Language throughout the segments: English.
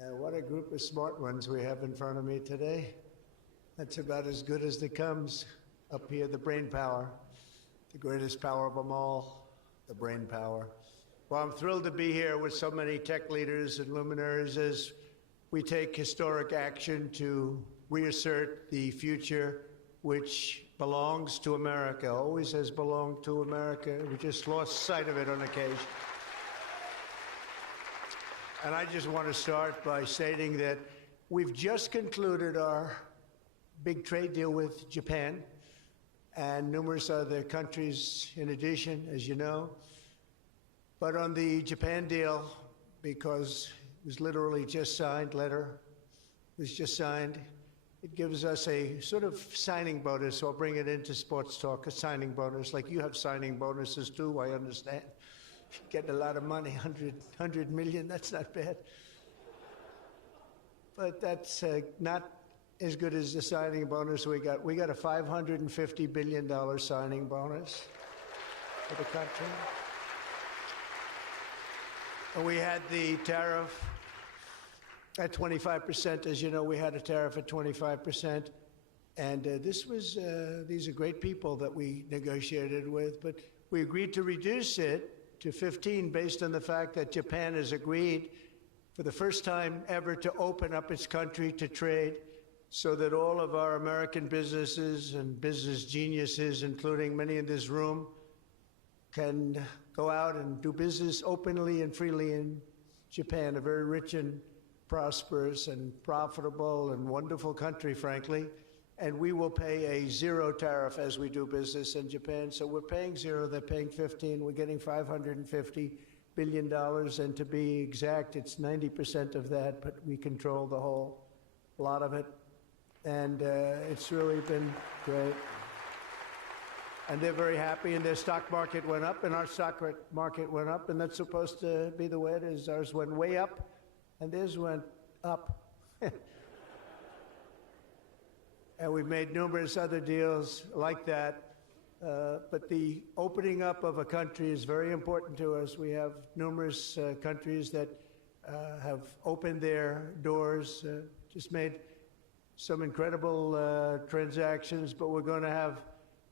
What a group of smart ones we have in front of me today. That's about as good as it comes. Up here, the brain power, the greatest power of them all, the brain power. Well, I'm thrilled to be here with so many tech leaders and luminaries as we take historic action to reassert the future which belongs to America, always has belonged to America. We just lost sight of it on occasion. And I just want to start by stating that we've just concluded our big trade deal with Japan and numerous other countries in addition, as you know. But on the Japan deal, because it was literally just signed, letter was just signed, it gives us a sort of signing bonus. So I'll bring it into sports talk, a signing bonus. Like you have signing bonuses too, I understand. Getting a lot of money, 100 million, that's not bad. But that's not as good as the signing bonus we got. We got a $550 billion signing bonus for the country. And we had the tariff at 25%. As you know, we had a tariff at 25%. And these are great people that we negotiated with, but we agreed to reduce it to 15 based on the fact that Japan has agreed for the first time ever to open up its country to trade so that all of our American businesses and business geniuses, including many in this room, can go out and do business openly and freely in Japan, a very rich and prosperous and profitable and wonderful country, frankly. And we will pay a zero tariff as we do business in Japan. So we're paying zero, they're paying 15. We're getting $550 billion. And to be exact, it's 90% of that, but we control the whole lot of it. And it's really been great. And they're very happy, and their stock market went up, and our stock market went up, and that's supposed to be the way it is. Ours went way up, and theirs went up. And we've made numerous other deals like that. But the opening up of a country is very important to us. We have numerous countries that have opened their doors, just made some incredible transactions, but we're going to have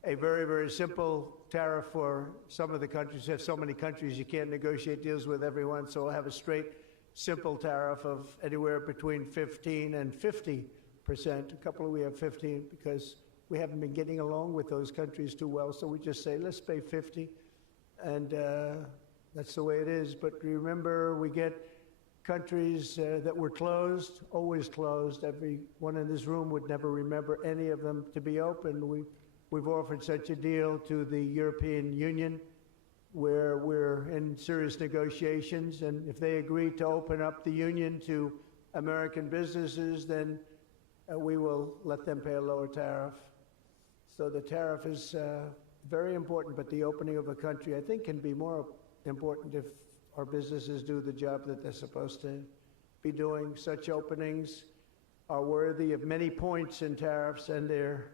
a very, very simple tariff for some of the countries. You have so many countries, you can't negotiate deals with everyone, so we'll have a straight, simple tariff of anywhere between 15 and 50%. A couple we have 15 because we haven't been getting along with those countries too well. So we just say, let's pay 50. And that's the way it is. But remember, we get countries that were closed, always closed. Everyone in this room would never remember any of them to be open. We've offered such a deal to the European Union where we're in serious negotiations. And if they agree to open up the union to American businesses, then we will let them pay a lower tariff. So the tariff is very important, but the opening of a country, I think, can be more important if our businesses do the job that they're supposed to be doing. Such openings are worthy of many points in tariffs, and they're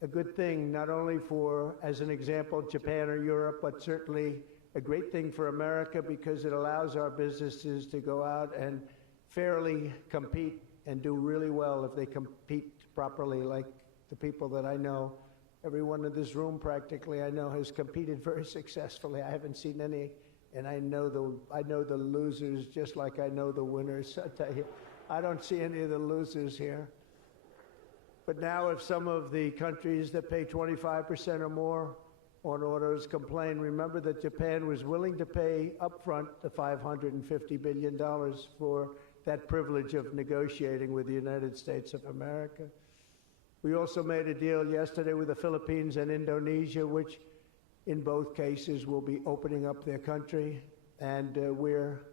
a good thing, not only for, as an example, Japan or Europe, but certainly a great thing for America because it allows our businesses to go out and fairly compete and do really well if they compete properly, like the people that I know. Everyone in this room practically I know has competed very successfully. I haven't seen any, and I know the losers just like I know the winners. I tell you, I don't see any of the losers here. But now if some of the countries that pay 25% or more on autos complain, remember that Japan was willing to pay upfront the $550 billion for that privilege of negotiating with the United States of America. We also made a deal yesterday with the Philippines and Indonesia, which in both cases will be opening up their country. And we're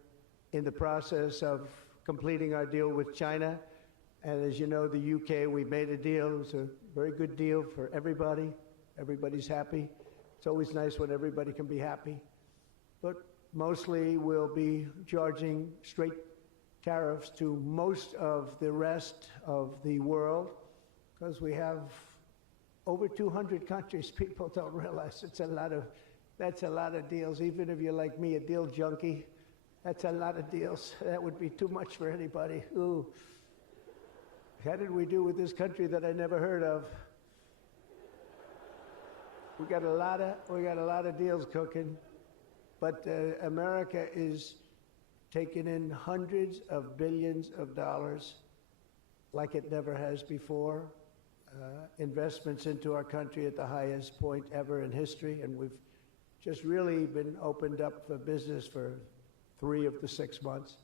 in the process of completing our deal with China. And as you know, the UK, we made a deal. It was a very good deal for everybody. Everybody's happy. It's always nice when everybody can be happy. But mostly we'll be charging straight tariffs to most of the rest of the world because we have over 200 countries. People don't realize that's a lot of deals. Even if you're like me, a deal junkie, That's a lot of deals. That would be too much for anybody. Ooh. How did we do with this country that I never heard of? We got a lot of deals cooking, but America is taking in hundreds of billions of dollars like it never has before. Investments into our country at the highest point ever in history, and we've just really been opened up for business for 3 of the 6 months.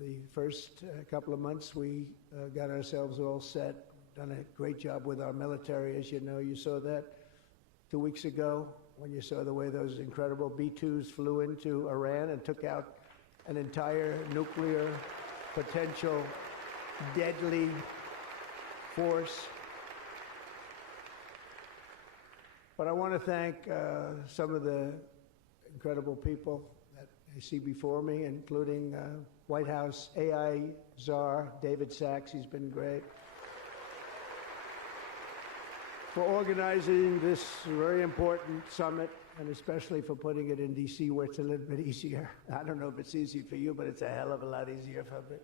The first couple of months, we got ourselves all set, done a great job with our military, as you know. You saw that 2 weeks ago when you saw the way those incredible B-2s flew into Iran and took out an entire nuclear potential deadly force. But I want to thank some of the incredible people that I see before me, including White House AI czar David Sachs. He's been great for organizing this very important summit, and especially for putting it in D.C., where it's a little bit easier. I don't know if it's easy for you, but it's a hell of a lot easier for me.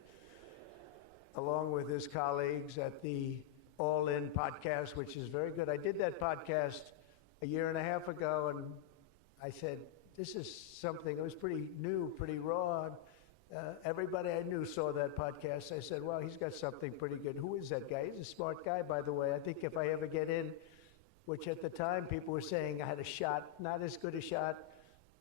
Along with his colleagues at the All In podcast, which is very good. I did that podcast a year and a half ago, and I said, this is something, it was pretty new, pretty raw. Everybody I knew saw that podcast. I said, well, he's got something pretty good. Who is that guy? He's a smart guy, by the way. I think if I ever get in, which at the time people were saying I had a shot, not as good a shot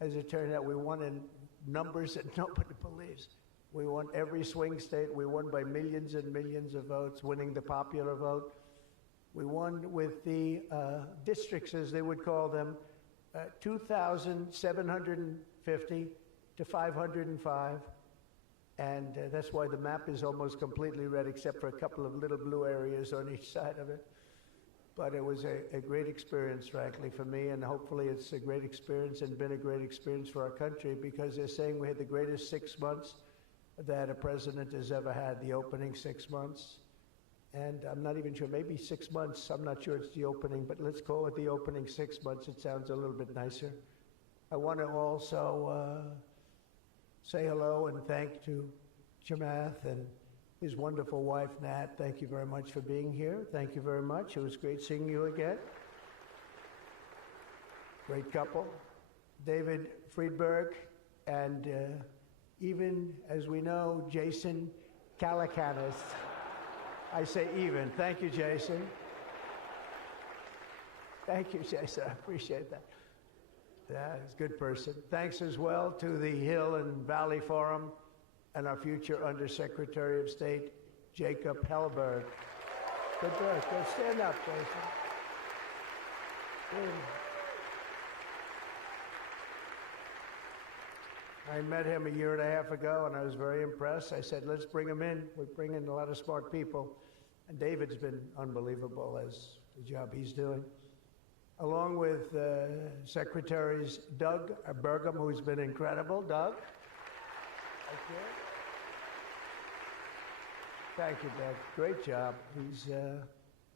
as it turned out. We won in numbers that nobody believes. We won every swing state. We won by millions and millions of votes, winning the popular vote. We won with the districts, as they would call them, 2,750 to 505. And that's why the map is almost completely red, except for a couple of little blue areas on each side of it. But it was a great experience, frankly, for me, and hopefully it's a great experience and been a great experience for our country, because they're saying we had the greatest 6 months that a president has ever had, the opening 6 months. And I'm not even sure, maybe 6 months, I'm not sure it's the opening, but let's call it the opening 6 months. It sounds a little bit nicer. I want to also say hello and thank to Chamath and his wonderful wife, Nat. Thank you very much for being here. Thank you very much. It was great seeing you again. Great couple. David Friedberg and even, as we know, Jason Calacanis. I say even. Thank you, Jason. Thank you, Jason. I appreciate that. Yeah, he's a good person. Thanks as well to the Hill and Valley Forum and our future Undersecretary of State, Jacob Hellberg. Good work. Go stand up, Jason. Good. I met him a year and a half ago, and I was very impressed. I said, let's bring him in. We bring in a lot of smart people. And David's been unbelievable as the job he's doing. Along with Secretaries Doug Burgum, who's been incredible. Doug? Thank you. Thank you, Doug. Great job.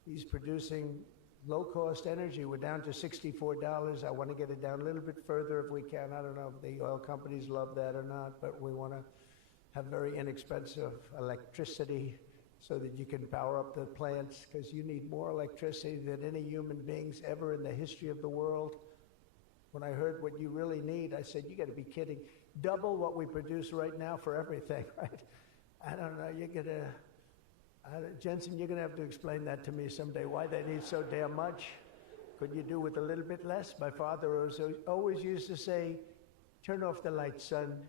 He's producing low-cost energy. We're down to $64. I want to get it down a little bit further if we can. I don't know if the oil companies love that or not, but we want to have very inexpensive electricity so that you can power up the plants, because you need more electricity than any human beings ever in the history of the world. When I heard what you really need, I said, you got to be kidding. Double what we produce right now for everything, right? I don't know, Jensen, you're going to have to explain that to me someday, why they need so damn much. Could you do with a little bit less? My father always used to say, turn off the lights, son.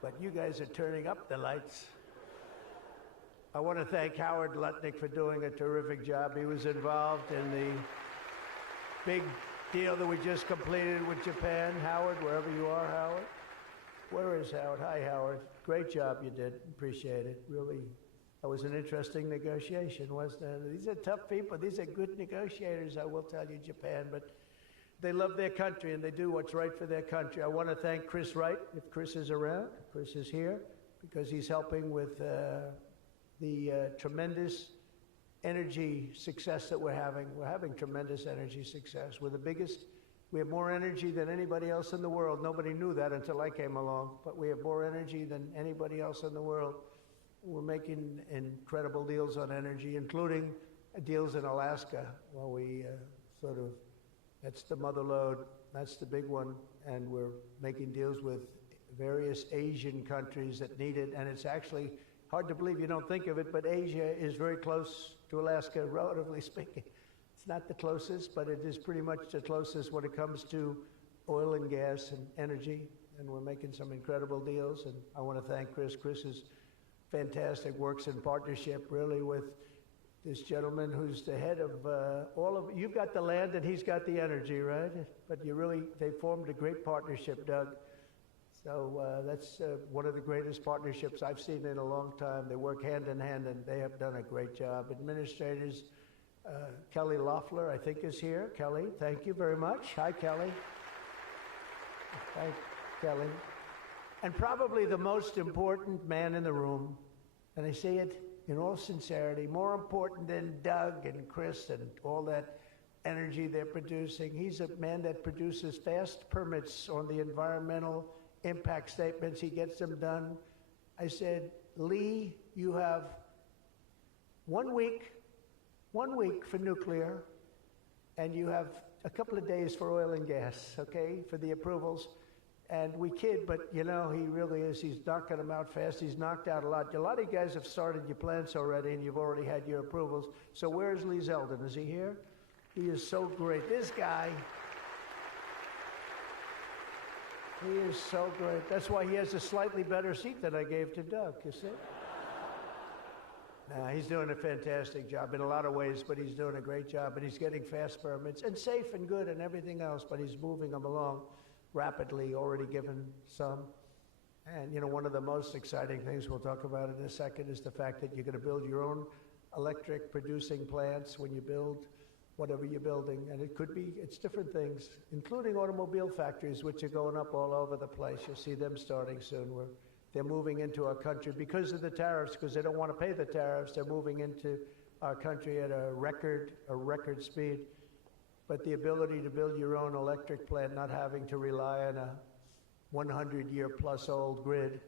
But you guys are turning up the lights. I want to thank Howard Lutnick for doing a terrific job. He was involved in the big deal that we just completed with Japan. Howard, wherever you are, Howard. Where is Howard? Hi, Howard. Great job you did. Appreciate it. Really, that was an interesting negotiation, wasn't it? These are tough people. These are good negotiators, I will tell you, Japan. But they love their country, and they do what's right for their country. I want to thank Chris Wright, if Chris is around. Chris is here, because he's helping with the tremendous energy success that we're having. We're having tremendous energy success. We're the biggest We have more energy than anybody else in the world. Nobody knew that until I came along, but we have more energy than anybody else in the world. We're making incredible deals on energy, including deals in Alaska. Well, that's the mother lode, that's the big one, and we're making deals with various Asian countries that need it, and it's actually hard to believe, you don't think of it, but Asia is very close to Alaska, relatively speaking. It's not the closest, but it is pretty much the closest when it comes to oil and gas and energy, and we're making some incredible deals, and I want to thank Chris. Chris is fantastic, works in partnership really with this gentleman who's the head of you've got the land and he's got the energy, right? But they formed a great partnership, Doug. So that's one of the greatest partnerships I've seen in a long time. They work hand in hand, and they have done a great job. Administrators, Kelly Loeffler, I think, is here. Kelly, thank you very much. Hi, Kelly. Thank Kelly. And probably the most important man in the room, and I say it in all sincerity, more important than Doug and Chris and all that energy they're producing. He's a man that produces fast permits on the environmental impact statements. He gets them done. I said, Lee, you have 1 week for nuclear, and you have a couple of days for oil and gas, okay, for the approvals. And we kid, but he really is. He's knocking them out fast. He's knocked out a lot. A lot of you guys have started your plants already, and you've already had your approvals. So where's Lee Zeldin? Is he here? He is so great. This guy, he is so great. That's why he has a slightly better seat than I gave to Doug, you see? He's doing a fantastic job in a lot of ways, but he's doing a great job, and he's getting fast permits, and safe and good and everything else, but he's moving them along rapidly, already given some. And, one of the most exciting things we'll talk about in a second is the fact that you're going to build your own electric producing plants when you build whatever you're building. And it's different things, including automobile factories, which are going up all over the place. You'll see them starting soon. They're moving into our country because of the tariffs, because they don't want to pay the tariffs. They're moving into our country at a record speed. But the ability to build your own electric plant, not having to rely on a 100-year-plus old grid.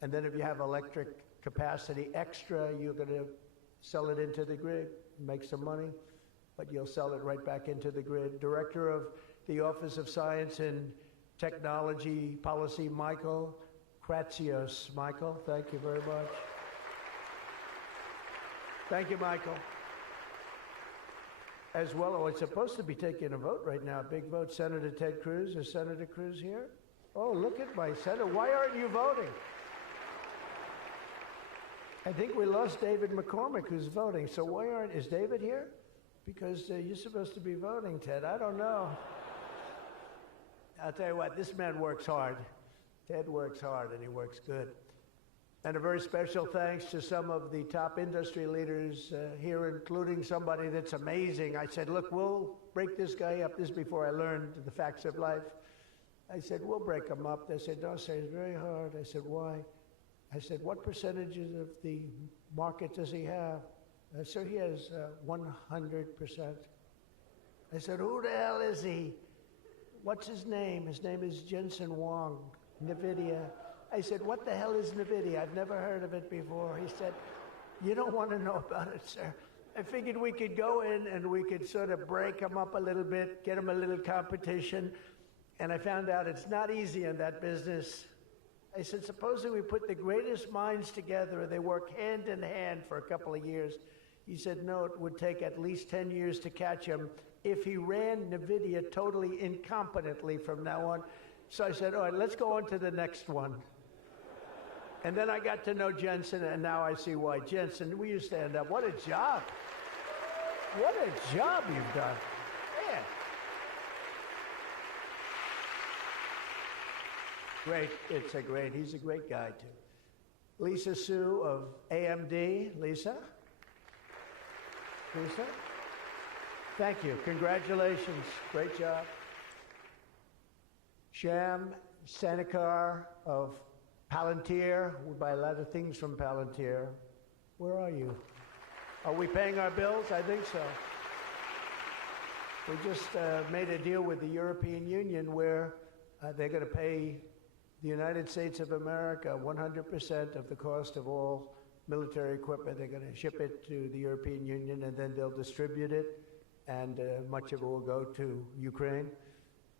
And then if you have electric capacity extra, you're going to sell it into the grid, make some money, but you'll sell it right back into the grid. Director of the Office of Science and Technology Policy, Michael Kratsios. Michael, thank you very much. Thank you, Michael. As well, it's supposed to be taking a vote right now, a big vote. Senator Ted Cruz. Is Senator Cruz here? Oh, look at my senator. Why aren't you voting? I think we lost David McCormick, who's voting. So is David here? Because you're supposed to be voting, Ted. I don't know. I'll tell you what, this man works hard. Ted works hard, and he works good. And a very special thanks to some of the top industry leaders here, including somebody that's amazing. I said, look, we'll break this guy up. This is before I learned the facts of life. I said, we'll break him up. They said, no, sir, it's very hard. I said, why? I said, what percentages of the market does he have? Sir, he has 100%. I said, who the hell is he? What's his name? His name is Jensen Huang, NVIDIA. I said, what the hell is NVIDIA? I've never heard of it before. He said, you don't want to know about it, sir. I figured we could go in and we could sort of break them up a little bit, get them a little competition. And I found out it's not easy in that business. I said, supposing we put the greatest minds together and they work hand in hand for a couple of years. He said, no, it would take at least 10 years to catch him if he ran NVIDIA totally incompetently from now on. So I said, all right, let's go on to the next one. And then I got to know Jensen, and now I see why. Jensen, will you stand up? What a job. What a job you've done. Man. Great. He's a great guy, too. Lisa Su of AMD. Lisa? Lisa? Thank you. Congratulations. Great job. Sham Sanikar of Palantir. We buy a lot of things from Palantir. Where are you? Are we paying our bills? I think so. We just made a deal with the European Union where they're going to pay the United States of America 100% of the cost of all military equipment. They're going to ship it to the European Union, and then they'll distribute it, and much of it will go to Ukraine.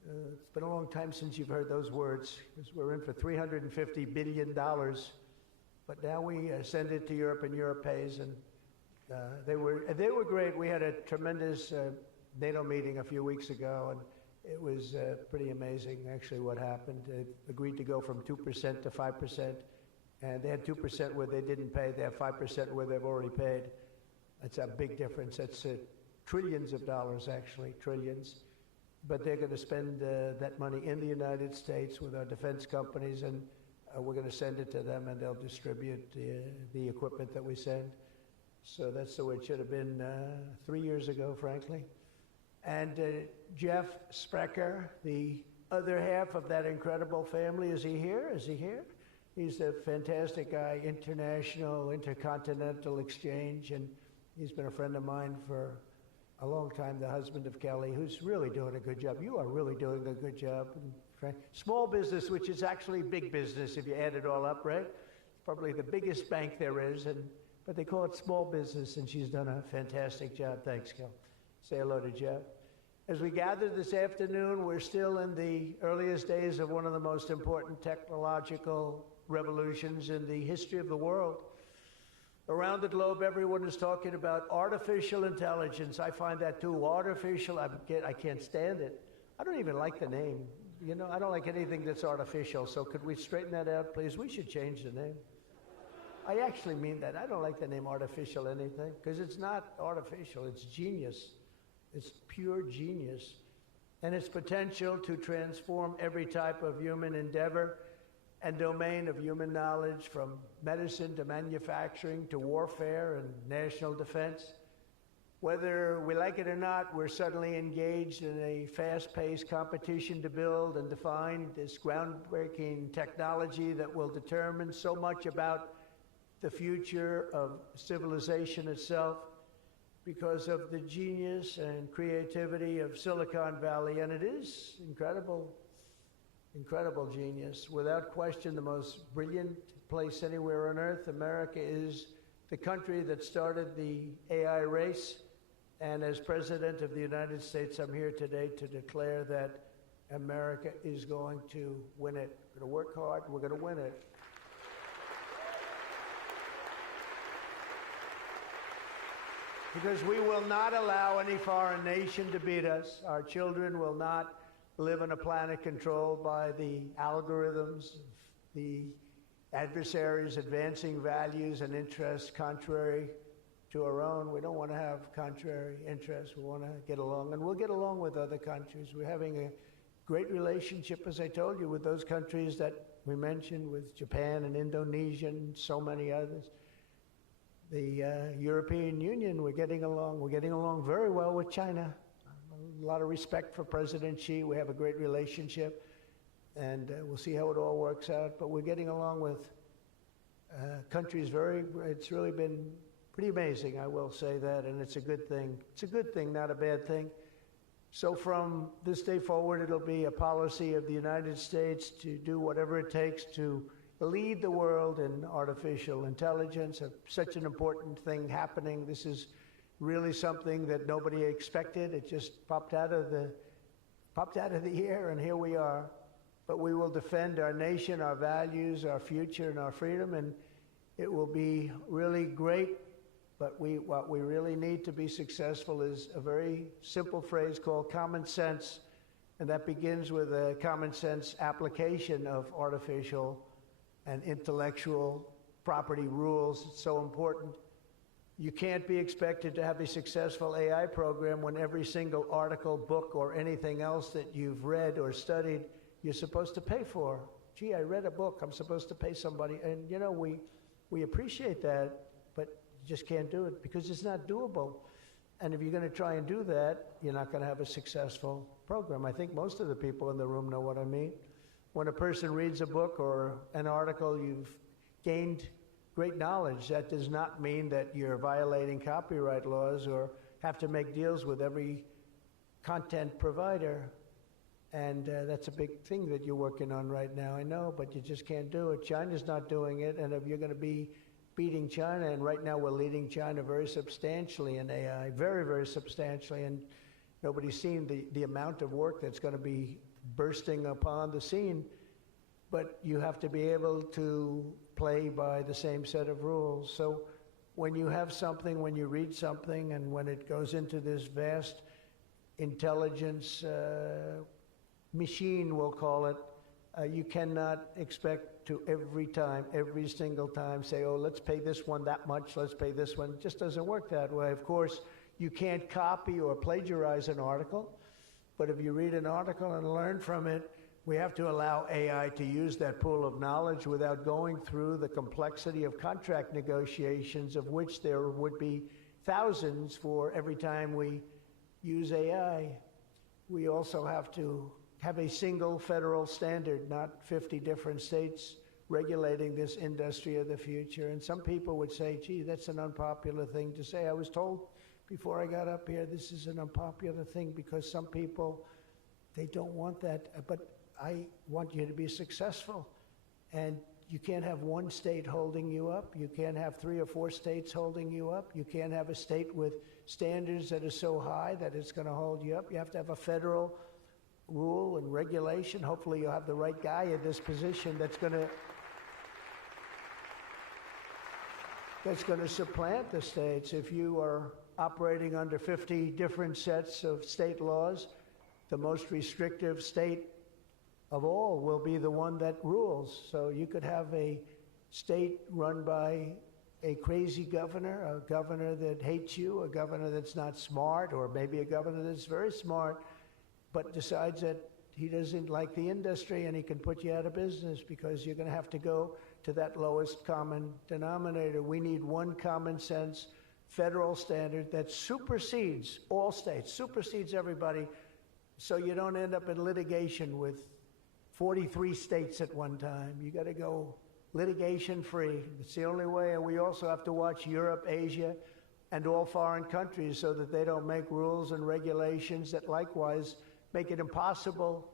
It's been a long time since you've heard those words, because we're in for $350 billion, but now we send it to Europe, and Europe pays, and they were great. We had a tremendous NATO meeting a few weeks ago, and it was pretty amazing, actually, what happened. They agreed to go from 2% to 5%, and they had 2% where they didn't pay. They have 5% where they've already paid. That's a big difference. That's trillions of dollars, actually, trillions. But they're going to spend that money in the United States with our defense companies, and we're going to send it to them, and they'll distribute the equipment that we send. So that's the way it should have been 3 years ago, frankly. And Jeff Sprecher, the other half of that incredible family, is he here? Is he here? He's a fantastic guy, international, intercontinental exchange, and he's been a friend of mine for a long time, the husband of Kelly, who's really doing a good job. You are really doing a good job. Small business, which is actually big business if you add it all up, right? It's probably the biggest bank there is, but they call it small business, and she's done a fantastic job. Thanks, Kel. Say hello to Jeff. As we gather this afternoon, we're still in the earliest days of one of the most important technological revolutions in the history of the world. Around the globe, everyone is talking about artificial intelligence. I find that too. Artificial, I can't stand it. I don't even like the name. You know, I don't like anything that's artificial, so could we straighten that out, please? We should change the name. I actually mean that. I don't like the name artificial anything, because it's not artificial, it's genius. It's pure genius. And its potential to transform every type of human endeavor and domain of human knowledge, from medicine to manufacturing to warfare and national defense. Whether we like it or not, we're suddenly engaged in a fast-paced competition to build and define this groundbreaking technology that will determine so much about the future of civilization itself, because of the genius and creativity of Silicon Valley. And it is incredible, incredible genius. Without question, the most brilliant place anywhere on earth. America is the country that started the AI race. And as President of the United States, I'm here today to declare that America is going to win it. We're going to work hard, we're going to win it. Because we will not allow any foreign nation to beat us. Our children will not live on a planet controlled by the algorithms, the adversaries advancing values and interests contrary to our own. We don't want to have contrary interests. We want to get along, and we'll get along with other countries. We're having a great relationship, as I told you, with those countries that we mentioned, with Japan and Indonesia and so many others. The European Union, we're getting along very well with China. A lot of respect for President Xi. We have a great relationship, and we'll see how it all works out. But we're getting along with countries it's really been pretty amazing, I will say that, and it's a good thing. It's a good thing, not a bad thing. So from this day forward, it'll be a policy of the United States to do whatever it takes to lead the world in artificial intelligence, such an important thing happening. This is really something that nobody expected. It just popped out of the air, and here we are. But we will defend our nation, our values, our future, and our freedom, and it will be really great. But what we really need to be successful is a very simple phrase called common sense, and that begins with a common sense application of artificial and intellectual property rules. It's so important. You can't be expected to have a successful AI program when every single article, book, or anything else that you've read or studied, you're supposed to pay for. Gee, I read a book, I'm supposed to pay somebody. And you know, we appreciate that, but you just can't do it because it's not doable. And if you're going to try and do that, you're not going to have a successful program. I think most of the people in the room know what I mean. When a person reads a book or an article, you've gained great knowledge. That does not mean that you're violating copyright laws or have to make deals with every content provider. And that's a big thing that you're working on right now, I know, but you just can't do it. China's not doing it, and if you're going to be beating China, and right now we're leading China very substantially in AI, very, very substantially, and nobody's seen the amount of work that's going to be bursting upon the scene, but you have to be able to play by the same set of rules. So when you have something, when you read something, and when it goes into this vast intelligence machine, we'll call it, you cannot expect to every single time say, oh, let's pay this one that much, let's pay this one. It just doesn't work that way. Of course, you can't copy or plagiarize an article, but if you read an article and learn from it, we have to allow AI to use that pool of knowledge without going through the complexity of contract negotiations, of which there would be thousands for every time we use AI. We also have to have a single federal standard, not 50 different states regulating this industry of the future. And some people would say, gee, that's an unpopular thing to say. I was told before I got up here, this is an unpopular thing because some people, they don't want that. But I want you to be successful. And you can't have one state holding you up. You can't have 3 or 4 states holding you up. You can't have a state with standards that are so high that it's going to hold you up. You have to have a federal rule and regulation. Hopefully you'll have the right guy in this position that's going to supplant the states. If you are operating under 50 different sets of state laws, the most restrictive state of all will be the one that rules. So you could have a state run by a crazy governor, a governor that hates you, a governor that's not smart, or maybe a governor that's very smart, but decides that he doesn't like the industry and he can put you out of business because you're going to have to go to that lowest common denominator. We need one common sense federal standard that supersedes all states, supersedes everybody, so you don't end up in litigation with 43 states at one time. You got to go litigation free. It's the only way. And we also have to watch Europe, Asia, and all foreign countries so that they don't make rules and regulations that likewise make it impossible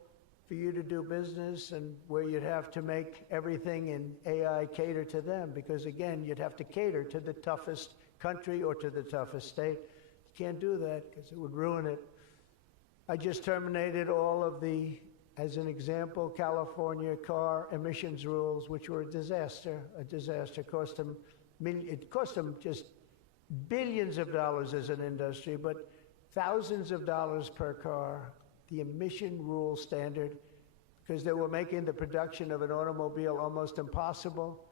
for you to do business, and where you'd have to make everything in AI cater to them, because again, you'd have to cater to the toughest country or to the toughest state. You can't do that because it would ruin it. I just terminated all of the, as an example, California car emissions rules, which were a disaster. It cost them just billions of dollars as an industry, but thousands of dollars per car. The emission rule standard, because they were making the production of an automobile almost impossible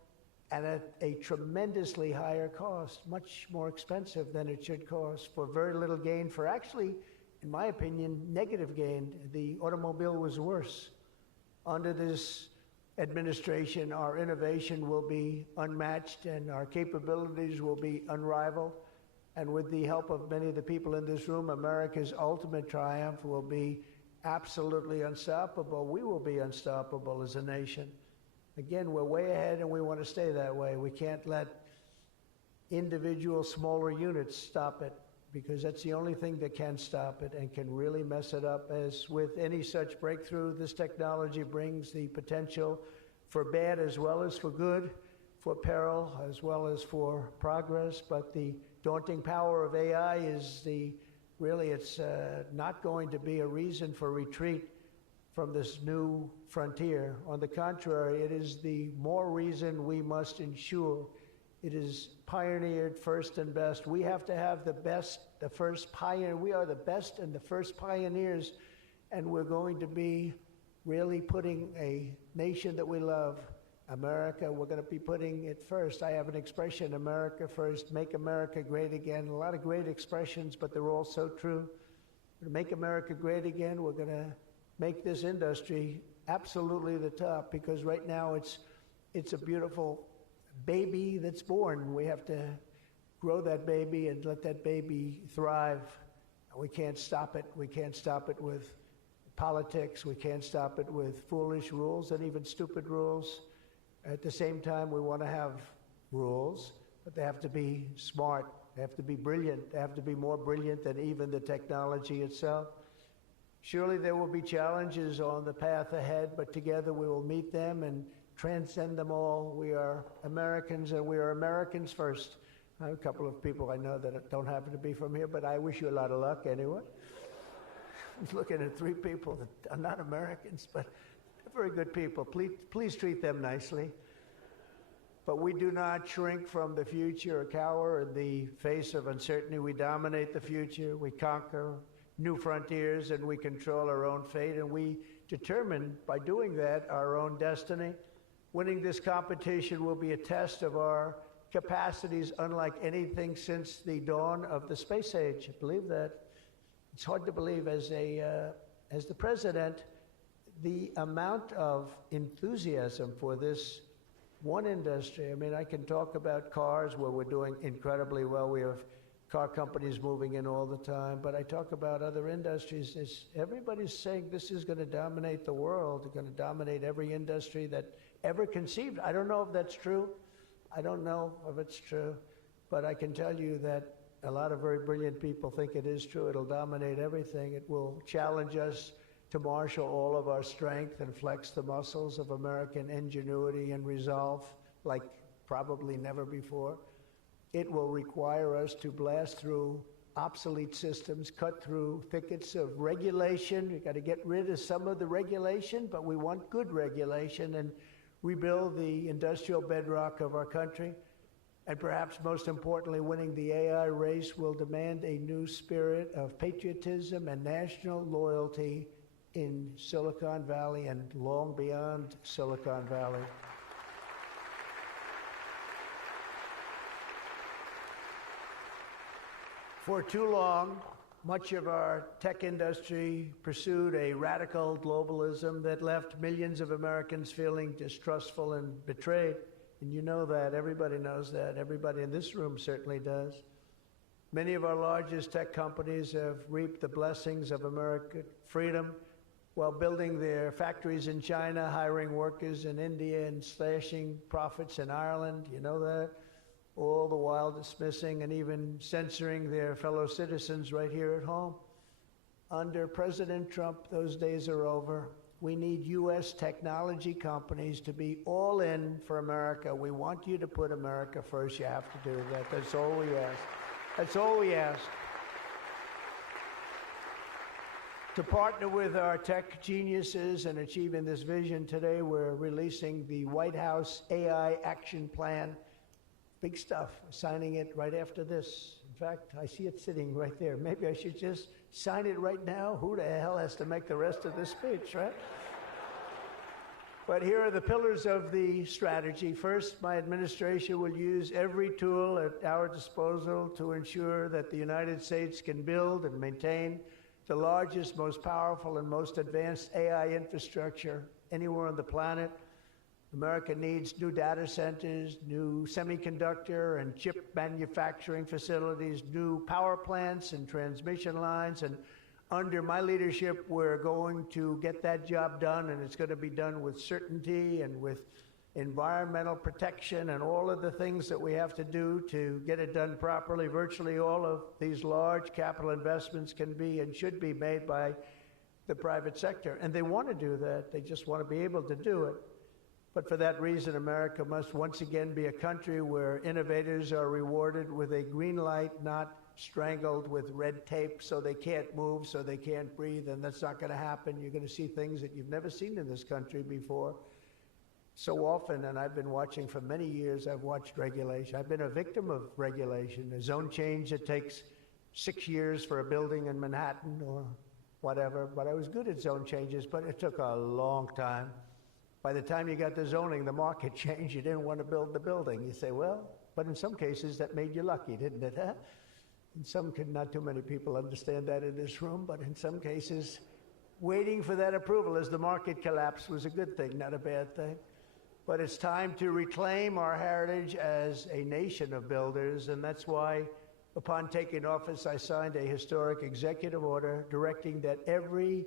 and at a tremendously higher cost, much more expensive than it should cost, for very little gain, for actually, in my opinion, negative gain. The automobile was worse. Under this administration, our innovation will be unmatched and our capabilities will be unrivaled. And with the help of many of the people in this room, America's ultimate triumph will be absolutely unstoppable. We will be unstoppable as a nation. Again, we're way ahead and we want to stay that way. We can't let individual smaller units stop it, because that's the only thing that can stop it and can really mess it up. As with any such breakthrough, this technology brings the potential for bad as well as for good, for peril as well as for progress. But the daunting power of AI is it's not going to be a reason for retreat from this new frontier. On the contrary, it is the more reason we must ensure it is pioneered first and best. We have to have the best, the first pioneer. We are the best and the first pioneers, and we're going to be really putting a nation that we love, America, we're going to be putting it first. I have an expression, America first, make America great again. A lot of great expressions, but they're all so true. To make America great again, we're going to make this industry absolutely the top, because right now it's a beautiful baby that's born. We have to grow that baby and let that baby thrive. We can't stop it. We can't stop it with politics. We can't stop it with foolish rules and even stupid rules. At the same time, we want to have rules, but they have to be smart. They have to be brilliant. They have to be more brilliant than even the technology itself. Surely there will be challenges on the path ahead, but together we will meet them and transcend them all. We are Americans, and we are Americans first. I have a couple of people I know that don't happen to be from here, but I wish you a lot of luck anyway. I was looking at 3 people that are not Americans, but they're very good people. Please treat them nicely. But we do not shrink from the future or cower in the face of uncertainty. We dominate the future. We conquer new frontiers, and we control our own fate, and we determine by doing that our own destiny. Winning this competition will be a test of our capacities unlike anything since the dawn of the space age. I believe that. It's hard to believe as the president, the amount of enthusiasm for this one industry. I mean, I can talk about cars where we're doing incredibly well. We have car companies moving in all the time, but I talk about other industries. Everybody's saying this is going to dominate the world. It's going to dominate every industry that ever conceived. I don't know if that's true. I don't know if it's true, but I can tell you that a lot of very brilliant people think it is true. It'll dominate everything. It will challenge us to marshal all of our strength and flex the muscles of American ingenuity and resolve like probably never before. It will require us to blast through obsolete systems, cut through thickets of regulation. We've got to get rid of some of the regulation, but we want good regulation and rebuild the industrial bedrock of our country. And perhaps most importantly, winning the AI race will demand a new spirit of patriotism and national loyalty in Silicon Valley and long beyond Silicon Valley. For too long, much of our tech industry pursued a radical globalism that left millions of Americans feeling distrustful and betrayed. And you know that. Everybody knows that. Everybody in this room certainly does. Many of our largest tech companies have reaped the blessings of American freedom while building their factories in China, hiring workers in India, and slashing profits in Ireland. You know that? All the while dismissing and even censoring their fellow citizens right here at home. Under President Trump, those days are over. We need U.S. technology companies to be all in for America. We want you to put America first. You have to do that. That's all we ask. That's all we ask. To partner with our tech geniuses in achieving this vision, today we're releasing the White House AI Action Plan. Big stuff. We're signing it right after this. In fact, I see it sitting right there. Maybe I should just sign it right now. Who the hell has to make the rest of this speech, right? But here are the pillars of the strategy. First, my administration will use every tool at our disposal to ensure that the United States can build and maintain the largest, most powerful, and most advanced AI infrastructure anywhere on the planet. America needs new data centers, new semiconductor and chip manufacturing facilities, new power plants and transmission lines. And under my leadership, we're going to get that job done, and it's going to be done with certainty and with environmental protection and all of the things that we have to do to get it done properly. Virtually all of these large capital investments can be and should be made by the private sector. And they want to do that. They just want to be able to do it. But for that reason, America must once again be a country where innovators are rewarded with a green light, not strangled with red tape so they can't move, so they can't breathe, and that's not going to happen. You're going to see things that you've never seen in this country before. So often, and I've been watching for many years, I've watched regulation. I've been a victim of regulation. A zone change that takes 6 years for a building in Manhattan or whatever, but I was good at zone changes, but it took a long time. By the time you got the zoning, the market changed. You didn't want to build the building. You say, well, but in some cases that made you lucky, didn't it? Huh? In some, not too many people understand that in this room, but in some cases, waiting for that approval as the market collapsed was a good thing, not a bad thing. But it's time to reclaim our heritage as a nation of builders, and that's why, upon taking office, I signed a historic executive order directing that every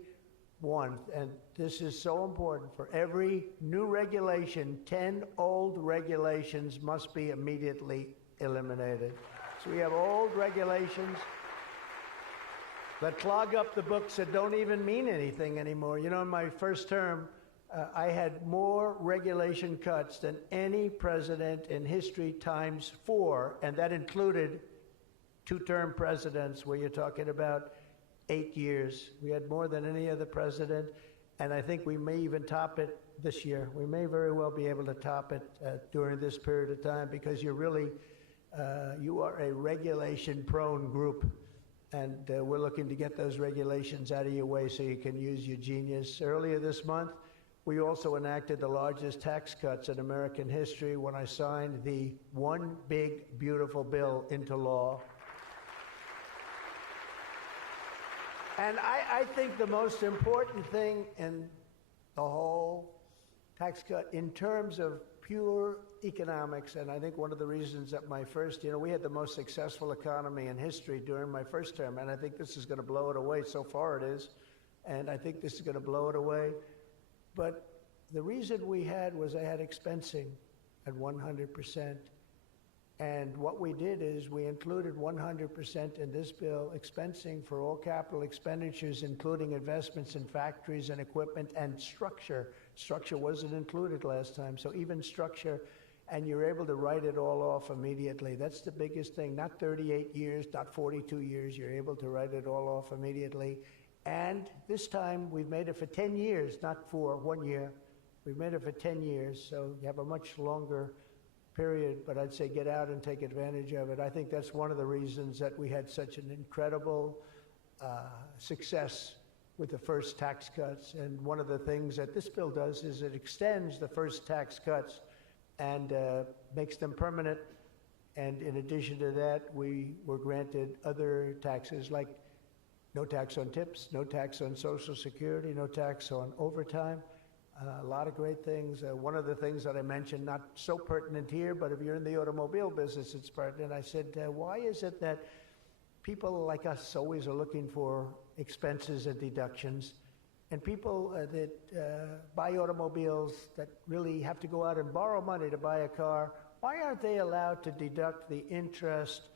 one, and this is so important, for every new regulation, 10 old regulations must be immediately eliminated. So we have old regulations. that clog up the books that don't even mean anything anymore. You know, in my first term, I had more regulation cuts than any president in history times 4, and that included 2-term presidents where you're talking about 8 years. We had more than any other president, and I think we may even top it this year. We may very well be able to top it during this period of time because you're really, you are a regulation-prone group. And we're looking to get those regulations out of your way so you can use your genius. Earlier this month, we also enacted the largest tax cuts in American history when I signed the One Big Beautiful Bill into law. And I think the most important thing in the whole tax cut in terms of pure economics, and I think one of the reasons that my first, we had the most successful economy in history during my first term, and I think this is going to blow it away. So far it is, and I think this is going to blow it away. But the reason we had was I had expensing at 100%. And what we did is we included 100% in this bill, expensing for all capital expenditures, including investments in factories and equipment and structure. Structure wasn't included last time, so even structure, and you're able to write it all off immediately. That's the biggest thing, not 38 years, not 42 years, you're able to write it all off immediately. And this time, we've made it for 10 years, not for 1 year. We've made it for 10 years, so you have a much longer period, but I'd say get out and take advantage of it. I think that's one of the reasons that we had such an incredible success with the first tax cuts. And one of the things that this bill does is it extends the first tax cuts and makes them permanent. And in addition to that, we were granted other taxes like no tax on tips, no tax on Social Security, no tax on overtime. A lot of great things. One of the things that I mentioned, not so pertinent here, but if you're in the automobile business, it's pertinent. I said, why is it that people like us always are looking for expenses and deductions, and people that buy automobiles that really have to go out and borrow money to buy a car, why aren't they allowed to deduct the interest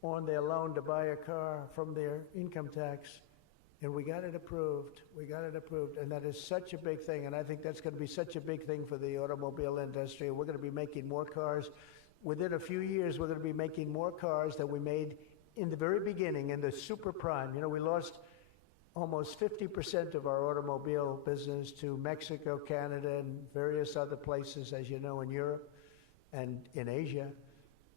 on their loan to buy a car from their income tax? And we got it approved. We got it approved. And that is such a big thing. And I think that's going to be such a big thing for the automobile industry. We're going to be making more cars. Within a few years, we're going to be making more cars than we made in the very beginning, in the super prime. You know, we lost almost 50% of our automobile business to Mexico, Canada, and various other places, as you know, in Europe and in Asia.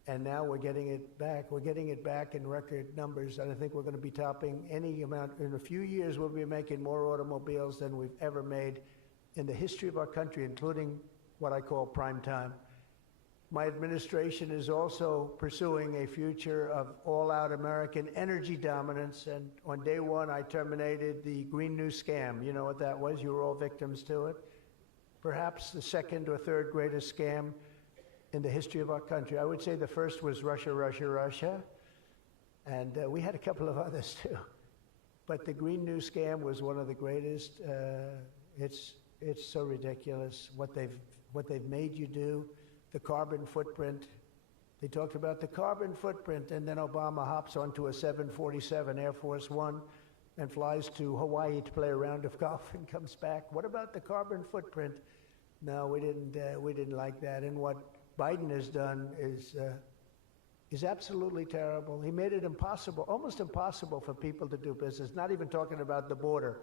And now we're getting it back. We're getting it back in record numbers, and I think we're going to be topping any amount. In a few years, we'll be making more automobiles than we've ever made in the history of our country, including what I call prime time. My administration is also pursuing a future of all-out American energy dominance, and on day one, I terminated the Green New Scam. You know what that was? You were all victims to it. Perhaps the second or third greatest scam in the history of our country. I would say the first was Russia, Russia, Russia, and we had a couple of others too. But the Green New Scam was one of the greatest. It's so ridiculous what they've made you do. The carbon footprint. They talked about the carbon footprint, and then Obama hops onto a 747 Air Force One and flies to Hawaii to play a round of golf and comes back. What about the carbon footprint? No, we didn't like that. And what Biden has done is absolutely terrible. He made it impossible, almost impossible for people to do business, not even talking about the border,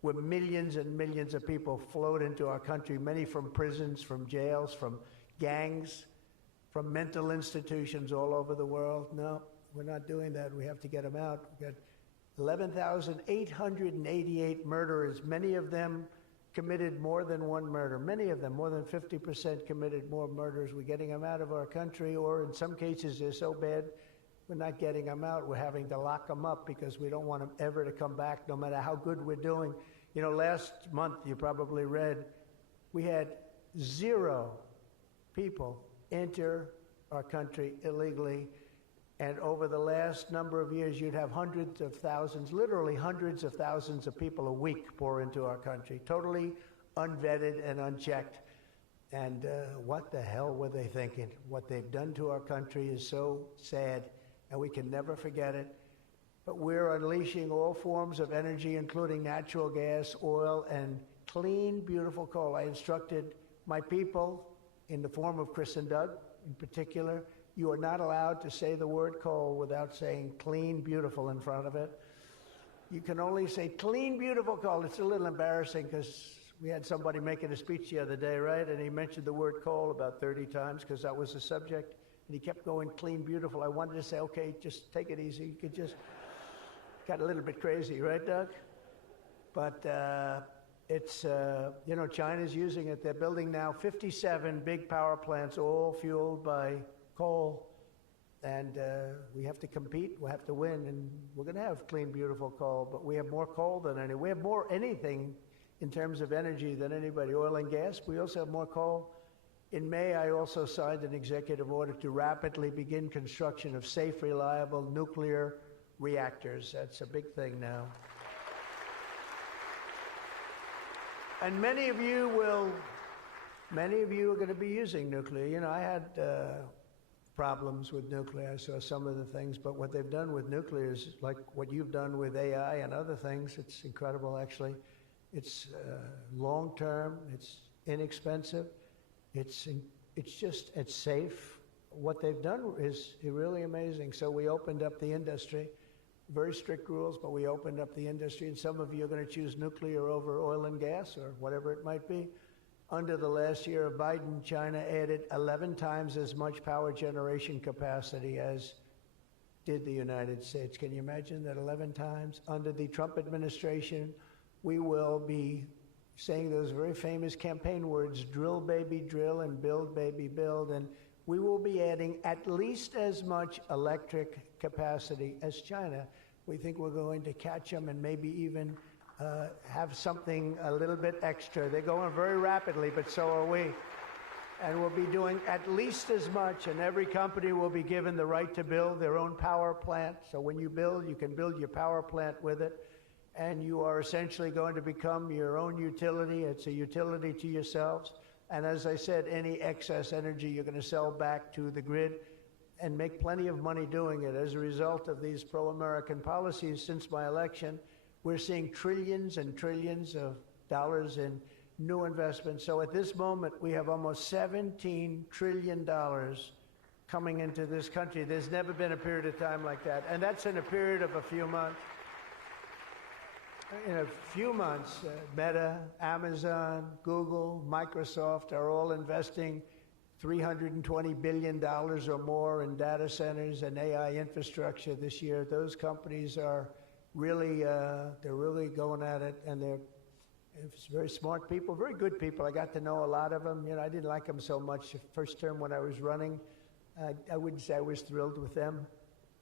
where millions and millions of people flowed into our country, many from prisons, from jails, from gangs, from mental institutions all over the world. No, we're not doing that. We have to get them out. We've got 11,888 murderers, many of them committed more than one murder. Many of them, more than 50%, committed more murders. We're getting them out of our country, or in some cases they're so bad, we're not getting them out. We're having to lock them up because we don't want them ever to come back, no matter how good we're doing. You know, last month, you probably read, we had 0 people enter our country illegally. And over the last number of years, you'd have hundreds of thousands, literally hundreds of thousands of people a week pour into our country, totally unvetted and unchecked. And what the hell were they thinking? What they've done to our country is so sad, and we can never forget it. but we're unleashing all forms of energy, including natural gas, oil, and clean, beautiful coal. I instructed my people, in the form of Chris and Doug in particular, you are not allowed to say the word coal without saying clean, beautiful in front of it. You can only say clean, beautiful coal. It's a little embarrassing because we had somebody making a speech the other day, right? And he mentioned the word coal about 30 times because that was the subject. And he kept going clean, beautiful. I wanted to say, okay, just take it easy. You could just, got a little bit crazy, right, Doug? But it's, you know, China's using it. They're building now 57 big power plants, all fueled by coal. And we have to compete, we have to win, and we're going to have clean, beautiful coal, but we have more coal than any. We have more anything in terms of energy than anybody, oil and gas. We also have more coal. In May, I also signed an executive order to rapidly begin construction of safe, reliable nuclear reactors. That's a big thing now. And many of you are going to be using nuclear. You know, I had problems with nuclear. I saw some of the things, but what they've done with nuclear is like what you've done with AI and other things. It's incredible, actually. It's long-term, it's inexpensive, it's safe. What they've done is really amazing. So we opened up the industry, very strict rules, but we opened up the industry, and some of you are going to choose nuclear over oil and gas or whatever it might be. Under the last year of Biden, China added 11 times as much power generation capacity as did the United States. Can you imagine that 11 times? Under the Trump administration, we will be saying those very famous campaign words, drill, baby, drill, and build, baby, build. And we will be adding at least as much electric capacity as China. We think we're going to catch them and maybe even have something a little bit extra. They're going very rapidly, but so are we. And we'll be doing at least as much, and every company will be given the right to build their own power plant. So when you build, you can build your power plant with it, and you are essentially going to become your own utility. It's a utility to yourselves. And as I said, any excess energy you're going to sell back to the grid and make plenty of money doing it. As a result of these pro-American policies since my election, we're seeing trillions and trillions of dollars in new investments. So at this moment, we have almost $17 trillion coming into this country. There's never been a period of time like that. And that's in a period of a few months. In a few months, Meta, Amazon, Google, Microsoft are all investing $320 billion or more in data centers and AI infrastructure this year. Those companies are really, they're really going at it, and they're very smart people, very good people. I got to know a lot of them. You know, I didn't like them so much the first term when I was running. I wouldn't say I was thrilled with them,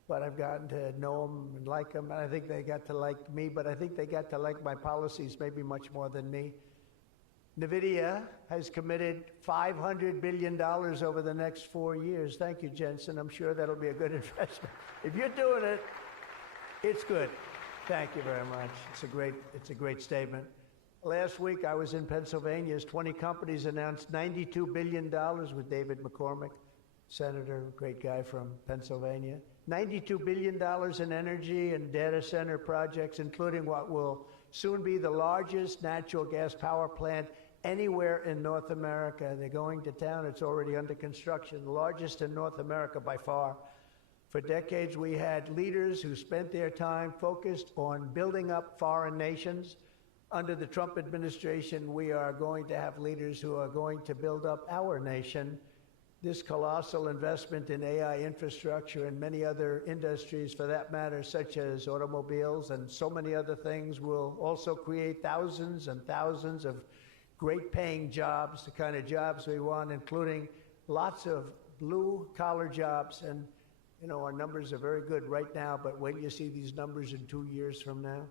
but I've gotten to know them and like them, and I think they got to like me, but I think they got to like my policies maybe much more than me. NVIDIA has committed $500 billion over the next 4 years. Thank you, Jensen. I'm sure that'll be a good investment. If you're doing it, it's good. Thank you very much. It's a great statement. Last week, I was in Pennsylvania as 20 companies announced $92 billion with David McCormick, senator, great guy from Pennsylvania. $92 billion in energy and data center projects, including what will soon be the largest natural gas power plant anywhere in North America. They're going to town. It's already under construction, the largest in North America by far. For decades, we had leaders who spent their time focused on building up foreign nations. Under the Trump administration, we are going to have leaders who are going to build up our nation. This colossal investment in AI infrastructure and many other industries, for that matter, such as automobiles and so many other things, will also create thousands and thousands of great-paying jobs, the kind of jobs we want, including lots of blue-collar jobs. And you know, our numbers are very good right now, but wait till you see these numbers in 2 years from now.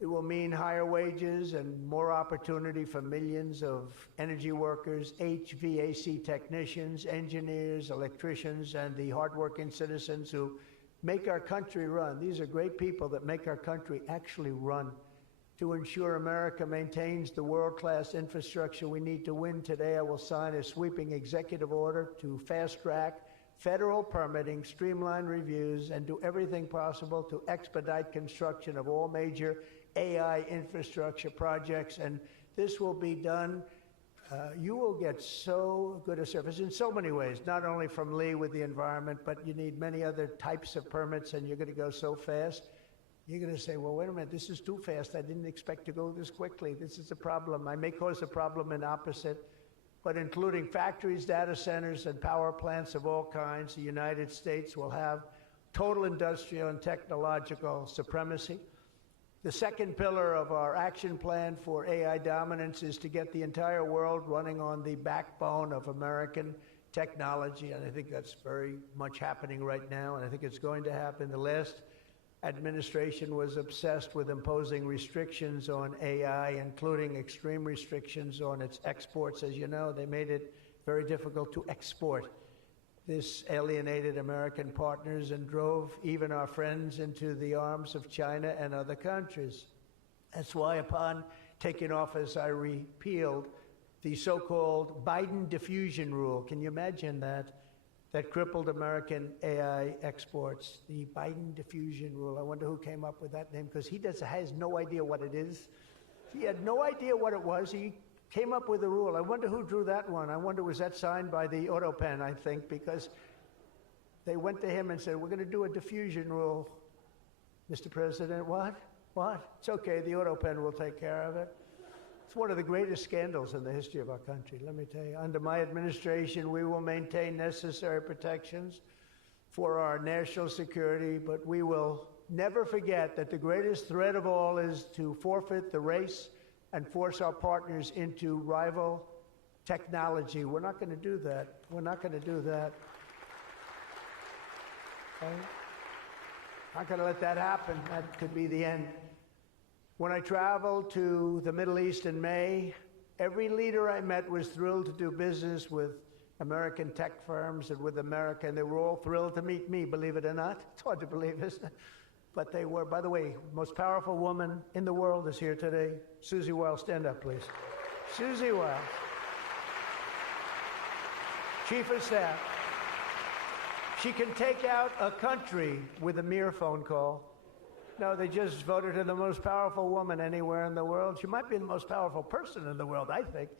It will mean higher wages and more opportunity for millions of energy workers, HVAC technicians, engineers, electricians, and the hardworking citizens who make our country run. These are great people that make our country actually run. To ensure America maintains the world-class infrastructure we need to win today, I will sign a sweeping executive order to fast-track federal permitting, streamline reviews, and do everything possible to expedite construction of all major AI infrastructure projects. And this will be done. You will get so good a service in so many ways, not only from Lee with the environment, but you need many other types of permits, and you're going to go so fast. You're going to say, well, wait a minute, this is too fast. I didn't expect to go this quickly. This is a problem. I may cause a problem in opposite, but including factories, data centers, and power plants of all kinds, the United States will have total industrial and technological supremacy. The second pillar of our action plan for AI dominance is to get the entire world running on the backbone of American technology, and I think that's very much happening right now, and I think it's going to happen. The last administration was obsessed with imposing restrictions on AI, including extreme restrictions on its exports. As you know, they made it very difficult to export. This alienated American partners and drove even our friends into the arms of China and other countries. That's why upon taking office, I repealed the so-called Biden diffusion rule. Can you imagine that? That crippled American AI exports, the Biden diffusion rule. I wonder who came up with that name, because he has no idea what it is. He had no idea what it was. He came up with a rule. I wonder who drew that one. I wonder, was that signed by the Autopen, I think, because they went to him and said, we're going to do a diffusion rule. Mr. President, what? What? It's okay, the Autopen will take care of it. It's one of the greatest scandals in the history of our country, let me tell you. Under my administration, we will maintain necessary protections for our national security, but we will never forget that the greatest threat of all is to forfeit the race and force our partners into rival technology. We're not going to do that. We're not going to do that. Okay? Not going to let that happen. That could be the end. When I traveled to the Middle East in May, every leader I met was thrilled to do business with American tech firms and with America, and they were all thrilled to meet me, believe it or not. It's hard to believe, isn't it? But they were. By the way, the most powerful woman in the world is here today. Susie Wiles, stand up, please. Susie Wiles, Chief of Staff. She can take out a country with a mere phone call. No, they just voted her the most powerful woman anywhere in the world. She might be the most powerful person in the world, I think.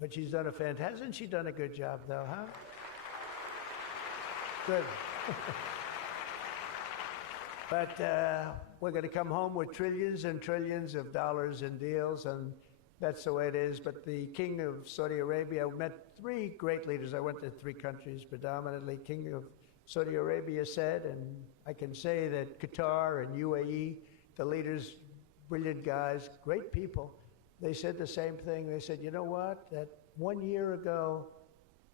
But she's done hasn't she done a good job, though, huh? Good. But we're going to come home with trillions and trillions of dollars in deals, and that's the way it is. But the King of Saudi Arabia, I met three great leaders. I went to three countries predominantly. King of Saudi Arabia said, and I can say that Qatar and UAE, the leaders, brilliant guys, great people, they said the same thing. They said, you know what, that 1 year ago,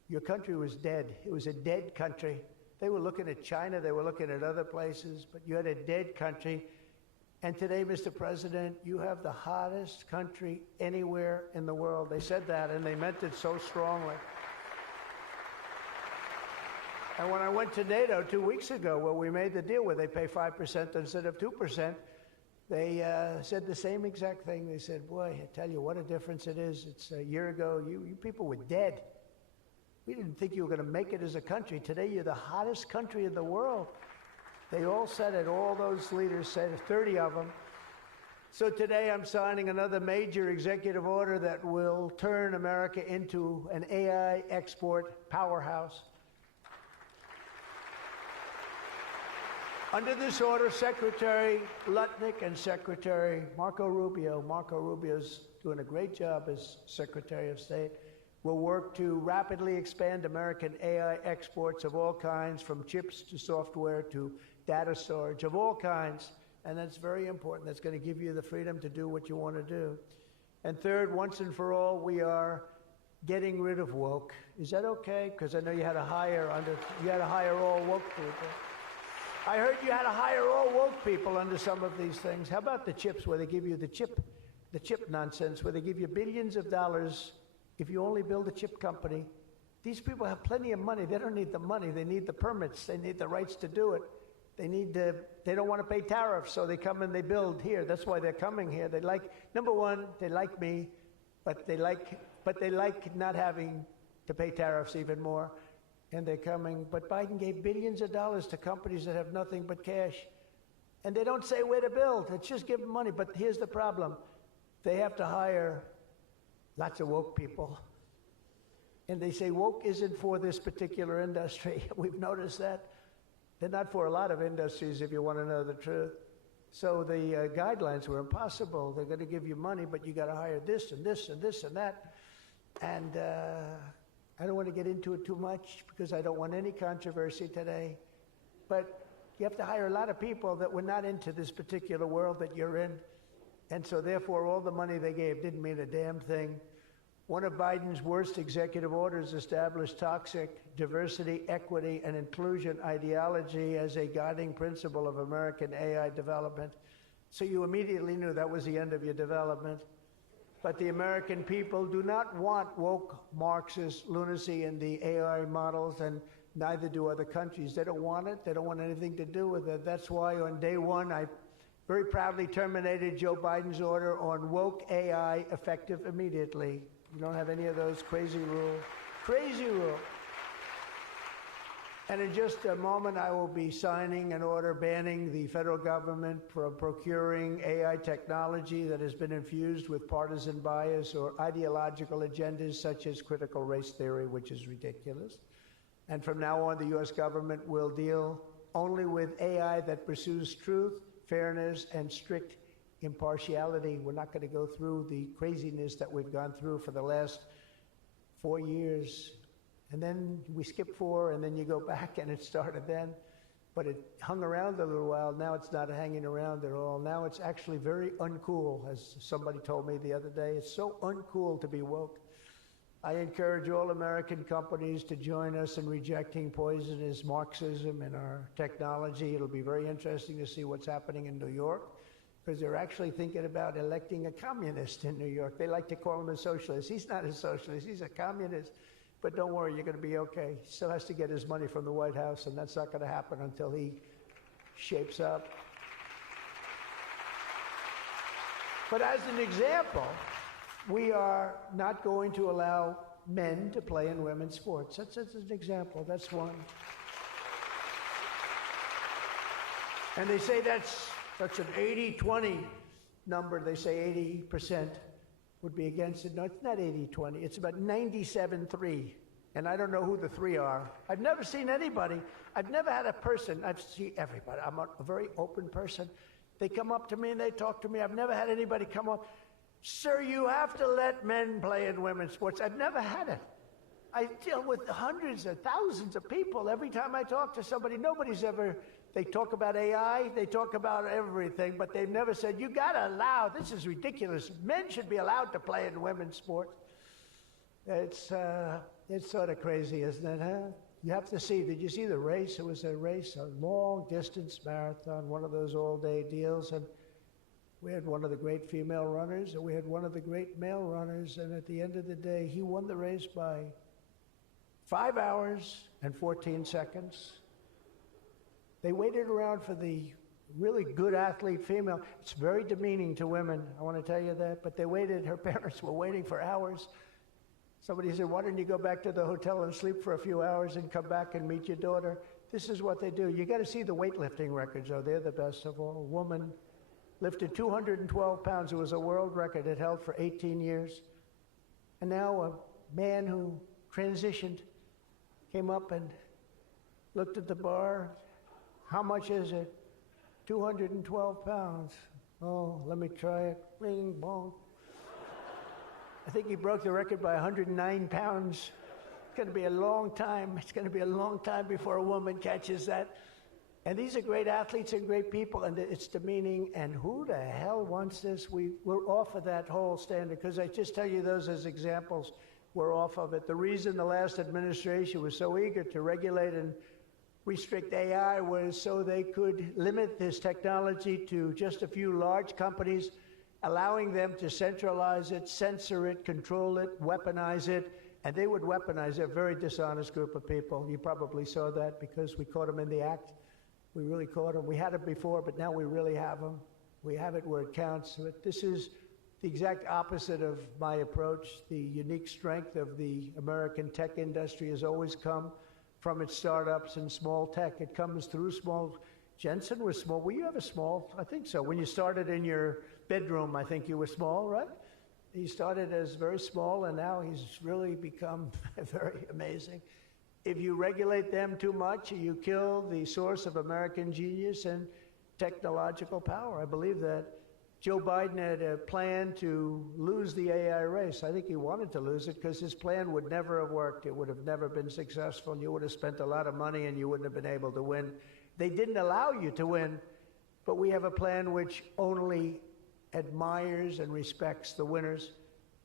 your country was dead. It was a dead country. They were looking at China, they were looking at other places, but you had a dead country. And today, Mr. President, you have the hottest country anywhere in the world. They said that, and they meant it so strongly. And when I went to NATO 2 weeks ago, where we made the deal where they pay 5% instead of 2%, they said the same exact thing. They said, boy, I tell you what a difference it is. It's a year ago, you people were dead. We didn't think you were going to make it as a country. Today, you're the hottest country in the world. They all said it. All those leaders said it, 30 of them. So today, I'm signing another major executive order that will turn America into an AI export powerhouse. Under this order, Secretary Lutnick and Secretary Marco Rubio's doing a great job as Secretary of State, will work to rapidly expand American AI exports of all kinds, from chips to software to data storage of all kinds. And that's very important. That's going to give you the freedom to do what you want to do. And third, once and for all, we are getting rid of woke. Is that okay? Because I know you had to hire all woke people. I heard you had to hire all woke people under some of these things. How about the chips, where they give you the chip nonsense, where they give you billions of dollars if you only build a chip company? These people have plenty of money. They don't need the money. They need the permits. They need the rights to do it. They don't want to pay tariffs, so they come and they build here. That's why they're coming here. They like, number one, they like me, but they like not having to pay tariffs even more. and they're coming. But Biden gave billions of dollars to companies that have nothing but cash. And they don't say where to build. It's just give them money. But here's the problem. They have to hire lots of woke people. And they say woke isn't for this particular industry. We've noticed that. They're not for a lot of industries, if you want to know the truth. So the guidelines were impossible. They're going to give you money, but you got to hire this and this and this and that. And I don't want to get into it too much because I don't want any controversy today. But you have to hire a lot of people that were not into this particular world that you're in. And so therefore, all the money they gave didn't mean a damn thing. One of Biden's worst executive orders established toxic diversity, equity, and inclusion ideology as a guiding principle of American AI development. So you immediately knew that was the end of your development. But the American people do not want woke Marxist lunacy in the AI models, and neither do other countries. They don't want it. They don't want anything to do with it. That's why on day one, I very proudly terminated Joe Biden's order on woke AI effective immediately. You don't have any of those crazy rules. Crazy rule. And in just a moment, I will be signing an order banning the federal government from procuring AI technology that has been infused with partisan bias or ideological agendas such as critical race theory, which is ridiculous. And from now on, the U.S. government will deal only with AI that pursues truth, fairness, and strict impartiality. We're not going to go through the craziness that we've gone through for the last 4 years. And then we skip 4, and then you go back, and it started then. But it hung around a little while. Now it's not hanging around at all. Now it's actually very uncool, as somebody told me the other day. It's so uncool to be woke. I encourage all American companies to join us in rejecting poisonous Marxism in our technology. It'll be very interesting to see what's happening in New York, because they're actually thinking about electing a communist in New York. They like to call him a socialist. He's not a socialist. He's a communist. But don't worry, you're going to be okay. He still has to get his money from the White House, and that's not going to happen until he shapes up. But as an example, we are not going to allow men to play in women's sports. That's an example. That's one. And they say that's an 80-20 number. They say 80% would be against it. No, it's not 80-20. It's about 97-3. And I don't know who the 3 are. I've never seen anybody. I've never had a person. I've seen everybody. I'm a very open person. They come up to me and they talk to me. I've never had anybody come up. Sir, you have to let men play in women's sports. I've never had it. I deal with hundreds of thousands of people. Every time I talk to somebody, nobody's ever, they talk about AI, they talk about everything, but they've never said, you gotta allow, this is ridiculous. Men should be allowed to play in women's sports. It's sort of crazy, isn't it, huh? You have to see, did you see the race? It was a race, a long distance marathon, one of those all-day deals, and we had one of the great female runners, and we had one of the great male runners, and at the end of the day, he won the race by 5 hours and 14 seconds. They waited around for the really good athlete female. It's very demeaning to women, I want to tell you that, but they waited, her parents were waiting for hours. Somebody said, why don't you go back to the hotel and sleep for a few hours and come back and meet your daughter? This is what they do. You got to see the weightlifting records, though. They're the best of all. A woman lifted 212 pounds. It was a world record it held for 18 years. And now a man who transitioned came up and looked at the bar. How much is it? 212 pounds. Oh, let me try it. Bing, bong. I think he broke the record by 109 pounds. It's going to be a long time. It's going to be a long time before a woman catches that. And these are great athletes and great people, and it's demeaning. And who the hell wants this? We're off of that whole standard, because I just tell you those as examples. We're off of it. The reason the last administration was so eager to regulate and restrict AI was so they could limit this technology to just a few large companies, allowing them to centralize it, censor it, control it, weaponize it, and they would weaponize it. A very dishonest group of people. You probably saw that because we caught them in the act. We really caught them. We had it before, but now we really have them. We have it where it counts. But this is the exact opposite of my approach. The unique strength of the American tech industry has always come from its startups and small tech. It comes through small. Jensen was small. Were you ever small? I think so. When you started in your bedroom, I think you were small, right? He started as very small, and now he's really become very amazing. If you regulate them too much, you kill the source of American genius and technological power. I believe that. Joe Biden had a plan to lose the AI race. I think he wanted to lose it because his plan would never have worked. It would have never been successful. You would have spent a lot of money and you wouldn't have been able to win. They didn't allow you to win, but we have a plan which only admires and respects the winners.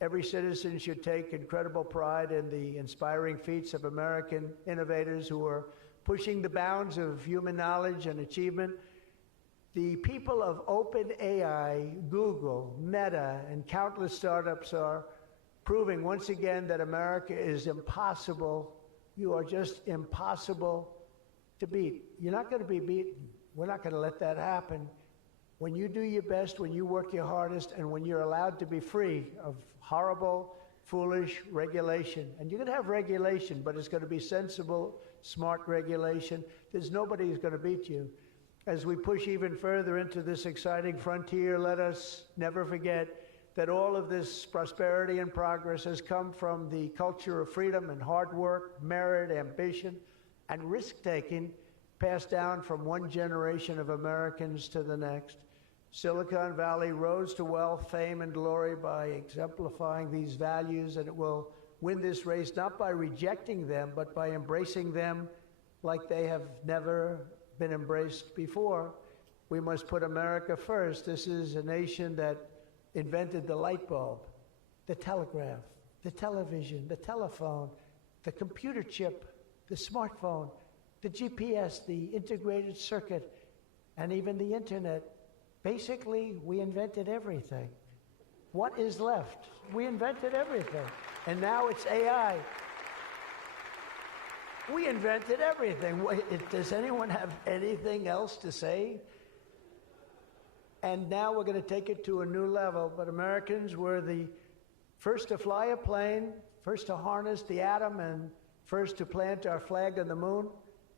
Every citizen should take incredible pride in the inspiring feats of American innovators who are pushing the bounds of human knowledge and achievement. The people of OpenAI, Google, Meta, and countless startups are proving once again that America is impossible. You are just impossible to beat. You're not going to be beaten. We're not going to let that happen. When you do your best, when you work your hardest, and when you're allowed to be free of horrible, foolish regulation. And you're going to have regulation, but it's going to be sensible, smart regulation. There's nobody who's going to beat you. As we push even further into this exciting frontier, let us never forget that all of this prosperity and progress has come from the culture of freedom and hard work, merit, ambition, and risk-taking passed down from one generation of Americans to the next. Silicon Valley rose to wealth, fame, and glory by exemplifying these values, and it will win this race not by rejecting them, but by embracing them like they have never been embraced before. We must put America first. This is a nation that invented the light bulb, the telegraph, the television, the telephone, the computer chip, the smartphone, the GPS, the integrated circuit, and even the internet. Basically, we invented everything. What is left? We invented everything. And now it's AI. We invented everything. Does anyone have anything else to say? And now we're going to take it to a new level. But Americans were the first to fly a plane, first to harness the atom, and first to plant our flag on the moon.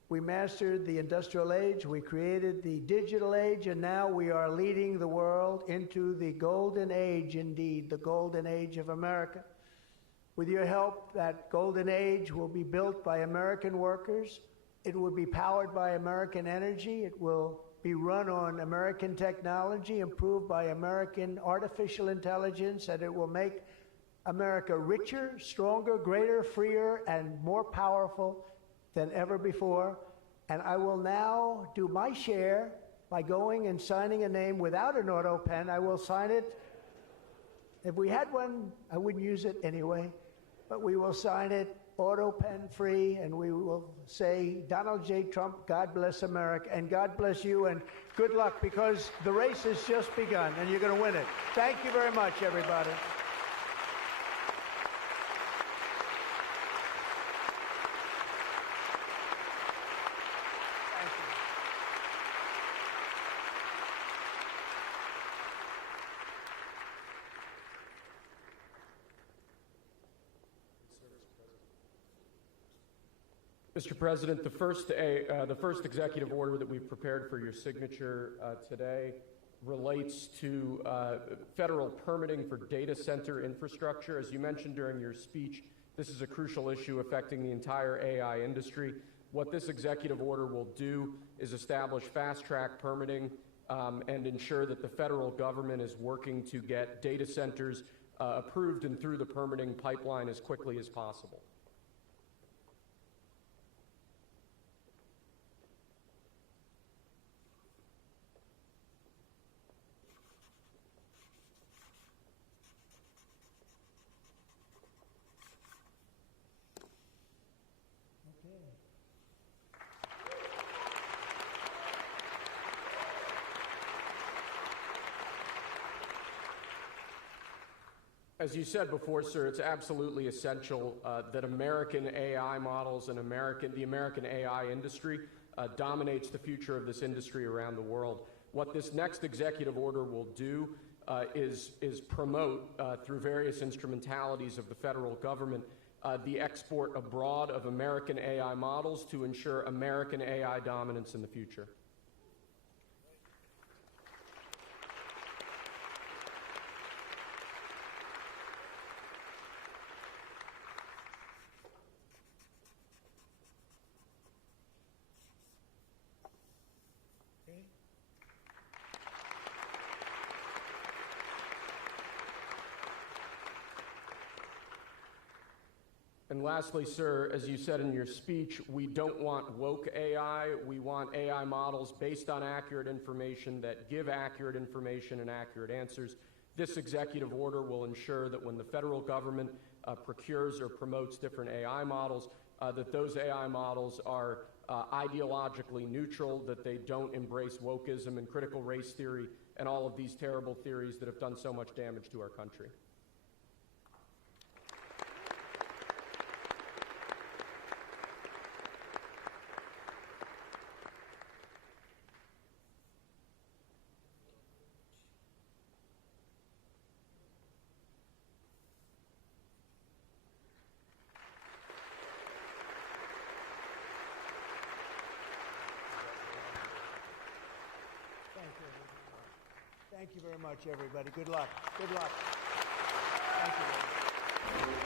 We mastered the industrial age, we created the digital age, and now we are leading the world into the golden age, indeed, the golden age of America. With your help, that golden age will be built by American workers. It will be powered by American energy. It will be run on American technology, improved by American artificial intelligence, and it will make America richer, stronger, greater, freer, and more powerful than ever before. And I will now do my share by going and signing a name without an auto pen. I will sign it. If we had one, I wouldn't use it anyway. But we will sign it auto pen free, and we will say, Donald J. Trump, God bless America, and God bless you, and good luck, because the race has just begun, and you're going to win it. Thank you very much, everybody. Mr. President, the first executive order that we've prepared for your signature today relates to federal permitting for data center infrastructure. As you mentioned during your speech, this is a crucial issue affecting the entire AI industry. What this executive order will do is establish fast-track permitting and ensure that the federal government is working to get data centers approved and through the permitting pipeline as quickly as possible. As you said before, sir, it's absolutely essential that American AI models and the American AI industry dominates the future of this industry around the world. What this next executive order will do is promote, through various instrumentalities of the federal government, the export abroad of American AI models to ensure American AI dominance in the future. And lastly, sir, as you said in your speech, we don't want woke AI. We want AI models based on accurate information that give accurate information and accurate answers. This executive order will ensure that when the federal government procures or promotes different AI models, that those AI models are ideologically neutral, that they don't embrace wokeism and critical race theory and all of these terrible theories that have done so much damage to our country. Thank you very much, everybody. Good luck. Good luck.